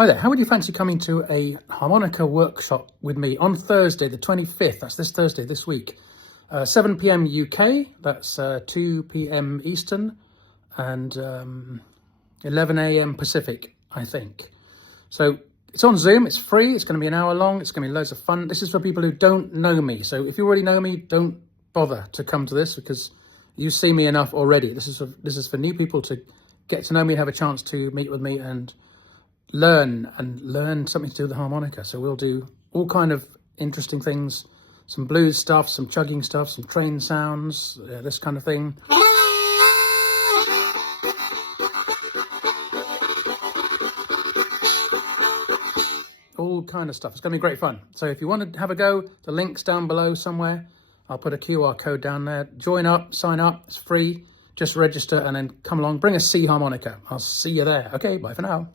Hi there, how would you fancy coming to a harmonica workshop with me on Thursday, the 25th? That's this Thursday, this week. 7 p.m. UK, that's 2 p.m. Eastern, and 11 a.m. Pacific, I think. So it's on Zoom, it's free, it's going to be an hour long, it's going to be loads of fun. This is for people who don't know me. So if you already know me, don't bother to come to this because you see me enough already. This is for new people to get to know me, have a chance to meet with me and learn something to do with the harmonica. So we'll do all kind of interesting things, some blues stuff, some chugging stuff, some train sounds, this kind of thing. All kind of stuff. It's going to be great fun. So if you want to have a go, the link's down below somewhere. I'll put a QR code down there. Join up, sign up, it's free. Just register and then come along. Bring a C harmonica. I'll see you there. Okay, bye for now.